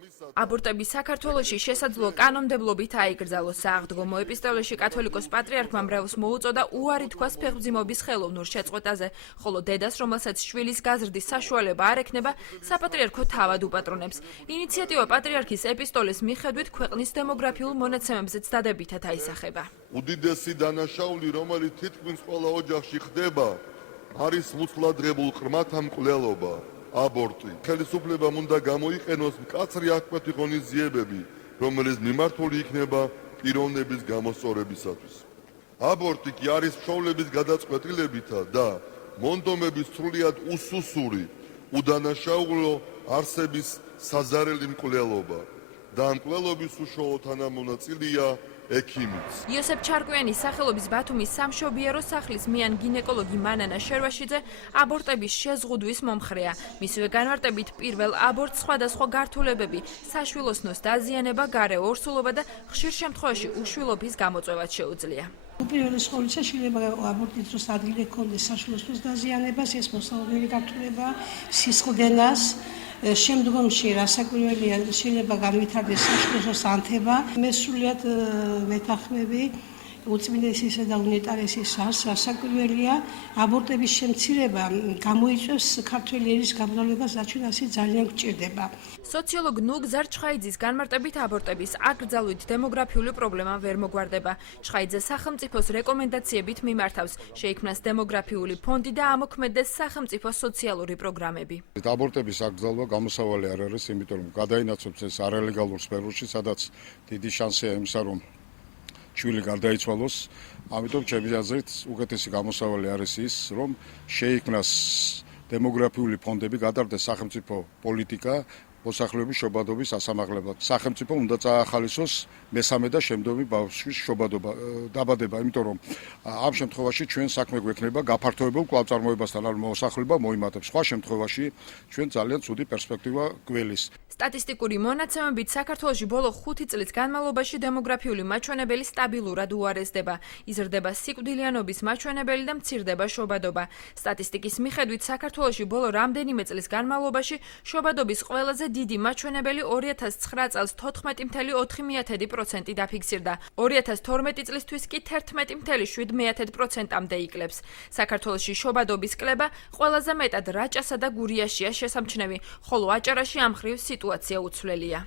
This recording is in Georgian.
აბორტები საქართველოში შესაძლო კანონმდებლობით აიკრძალოს. სააღდგომო ეპისტოლეში კათოლიკოს პატრიარქმა მრევლს მოუწოდა უარი თქვას ფეხმძიმობის ხელოვნურ შეწყვეტაზე, ხოლო დედას, რომელსაც შვილის გაზრდის საშუალება არ ექნება, საპატრიარქო თავად უპატრონებს. ინიციატივა პატრიარქის ეპისტოლეს მიხედვით ქვეყნის დემოგრაფიულ მონაცემებზეც დადებითად აისახება. უდიდესი დანაშაული, რომელიც თითქმის ყველა ოჯახში ხდება, არის მუცლადღებულ ყრმათა მკვლელობა. აბორტი. ხელისუფლებამ უნდა გამოიყენოს მკაცრი აღკვეთი ღონისძიებები, რომელიც მიმართული იქნება პიროვნების გამოსწორებისათვის. აბორტი კი არის მშობლების გადაწყვეტილებითა და მონდომების სრულიად უსუსური, უდანაშაულო არსების საზარელი მკვლელობა და ამ მკვლელობის უშუალო თანამონაწილეა ექიმიც. იოსებ ჩარკვიანის სახელობის ბათუმის სამშობიარო სახლის მიან გინეკოლოგი მანანა შერვაშიძე აბორტების შეზღუდვის მომხრეა. მისივე განმარტებით პირველ აბორტს სხვადასხვა გართულებები, საშვილოსნოს დაზიანება, გარე ორსულობა და ხშირ შემთხვევაში უშვილობის გამოწვევაც შეუძლია. უპირველეს ყოვლისა შეიძლება აბორტის დროს ადგილი ჰქონდეს საშვილოსნოს დაზიანებას, ეს მოსავალებელი გართულება, სისხლდენას. შემდგომში რასაკვირველია შეიძლება განვითარდეს საშვილოსნოს ანთება. მე სრულიად ვეთანხმები უწმინდესისა და უნეტარესის რასაკვირველია აბორტების შემცირება გამოიწვევს ქართველი ერის გამრავლებას, რაც ჩვენასი ძალიან გვჭირდება. სოციოლოგ ნუგზარ ჩხაიძის განმარტებით აბორტების აკრძალვით დემოგრაფიული პრობლემა ვერ მოგვარდება. ჩხაიძე სახელმწიფოს რეკომენდაციებით მიმართავს, შეიქმნას დემოგრაფიული ფონდი და ამოქმედდეს სახელმწიფო სოციალური პროგრამები. აბორტების აკრძალვა გამოსავალი არ არის, იმიტომ რომ გადაინაცვლებს ეს არალეგალურ სფეროში, სადაც დიდი შანსია იმისა, რომ შვილი გარდაიცვალოს. ამიტომ ჩემი აზრით უკეთესი გამოსავალი არის ის, რომ შეიქმნას დემოგრაფიული ფონდები, გადარდეს სახელმწიფო პოლიტიკა მოსახლეობის შობადობის ასამაღლებლად. სახელმწიფო უნდა წაახალისოს მესამე და შემდგომი ბავშვის შობადობა, დაბადება, იმიტომ რომ ამ შემთხვევაში ჩვენ საქმე გვექნება გაფართოებულ კვლავწარმოებასთან, ანუ მოსახლეობა მოიმატებს. სხვა შემთხვევაში ჩვენ ძალიან ცუდი პერსპექტივა გველის. სტატისტიკური მონაცემებით საქართველოში ბოლო 5 წლის განმავლობაში დემოგრაფიული მაჩვენებელი სტაბილურად უარესდება. იზრდება სიკვდილიანობის მაჩვენებელი და მცირდება შობადობა. სტატისტიკის მიხედვით საქართველოში ბოლო რამდენიმე წლის განმავლობაში შობადობის ყველაზე დიდი მაჩვენებელი 2009 წელს 14,4% დაფიქსირდა. 2012 წლისთვის კი 11,7%-მდე იკლებს. საქართველოში შობადობის კლება ყველაზე მეტად რაჭასა და გურიაშია შესამჩნევი, ხოლო აჭარაში ამ მხრივ სიტუაცია უცვლელია.